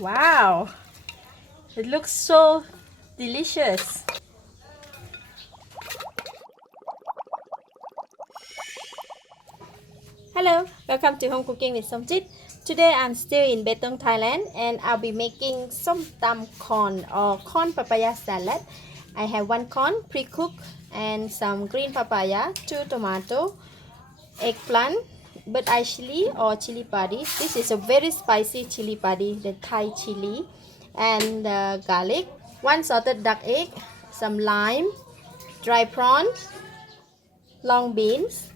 Wow, it looks so delicious. Hello, welcome to Home Cooking with Somjit. Today I'm still in Betong, Thailand, and I'll be making Somtam corn or corn papaya salad. I have one corn pre-cooked and some green papaya, 2 tomato, eggplant, but eye chili or chili padi. This is a very spicy chili padi, the Thai chili, and garlic, 1 salted duck egg, some lime, dry prawn, long beans,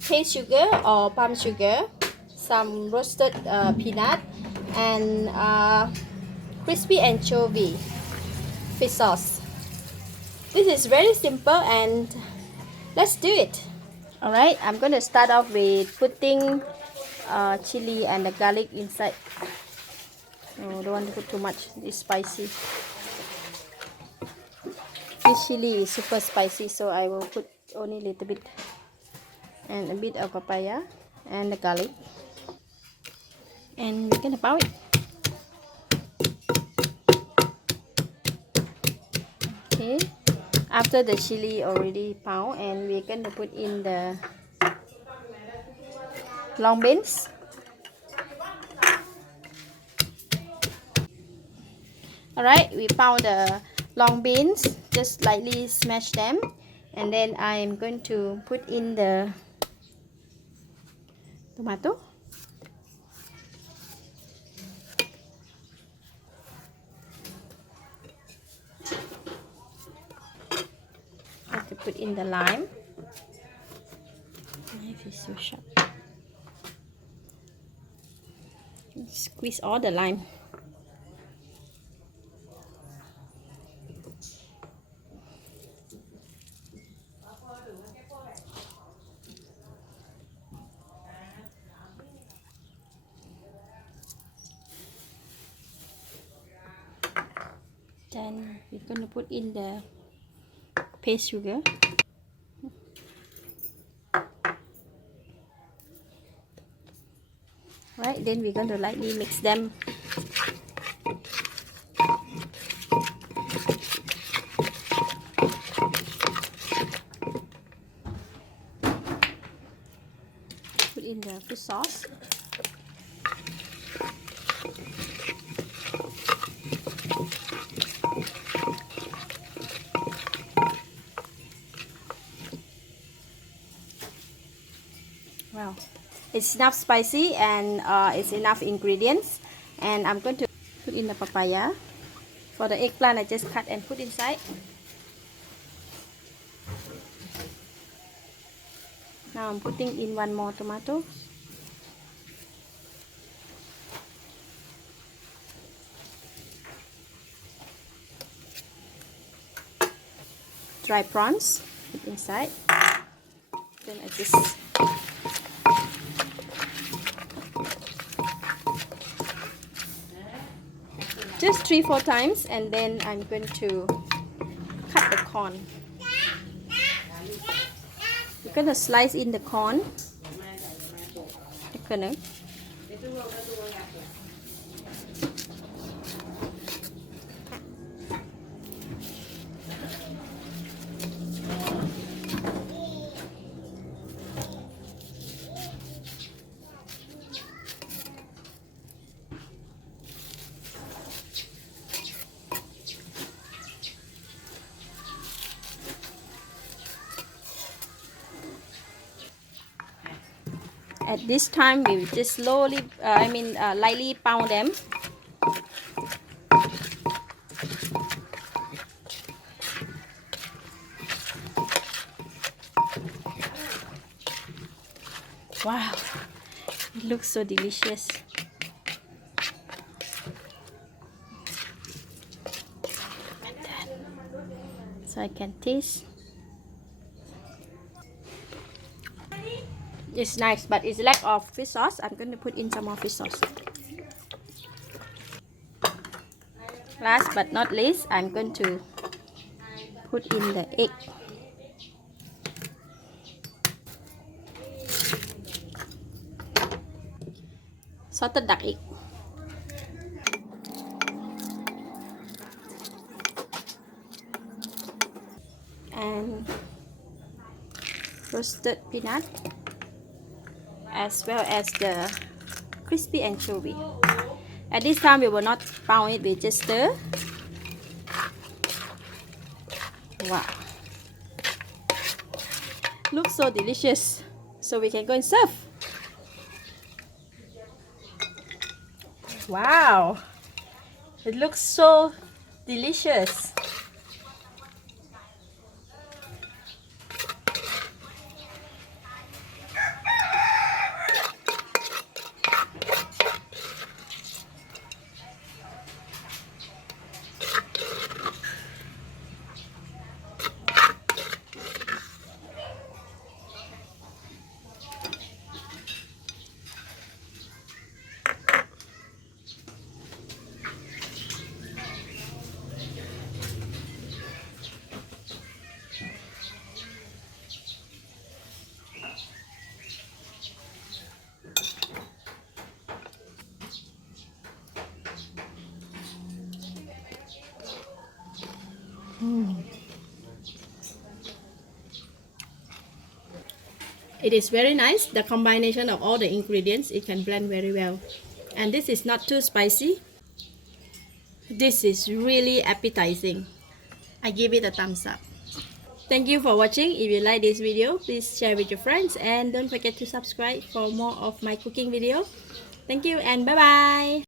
cane sugar or palm sugar, some roasted peanut, and crispy anchovy fish sauce. This is very simple, and let's do it. Alright, I'm going to start off with putting chili and the garlic inside. Oh, don't want to put too much, it's spicy. This chili is super spicy, so I will put only a little bit, and a bit of papaya and the garlic, and we're gonna pound it. Okay, after the chili already pound, and we're gonna put in the long beans. Alright, we pound the long beans, just lightly smash them, and then I'm going to put in the tomato. I have to put in the lime. Knife is so sharp. Squeeze all the lime. Then we're going to put in the paste sugar. Right, then we're going to lightly mix them. Put in the fish sauce. Wow, it's enough spicy, and it's enough ingredients. And I'm going to put in the papaya. For the eggplant, I just cut and put inside. Now I'm putting in one more tomato. Dry prawns, put inside. Then I just 3-4 times, and then I'm going to cut the corn. We're going to slice in the corn. At this time, we will just slowly, lightly pound them. Wow, it looks so delicious. So I can taste. It's nice, but it's lack of fish sauce. I'm going to put in some more fish sauce. Last but not least, I'm going to put in the egg. Salted duck egg. and roasted peanut, as well as the crispy anchovy. At this time we will not pound it, we just stir. Wow, looks so delicious. So we can go and serve. Wow, it looks so delicious. It is very nice, the combination of all the ingredients, it can blend very well. And this is not too spicy. This is really appetizing. I give it a thumbs up. Thank you for watching. If you like this video, please share with your friends and don't forget to subscribe for more of my cooking video. Thank you and bye bye.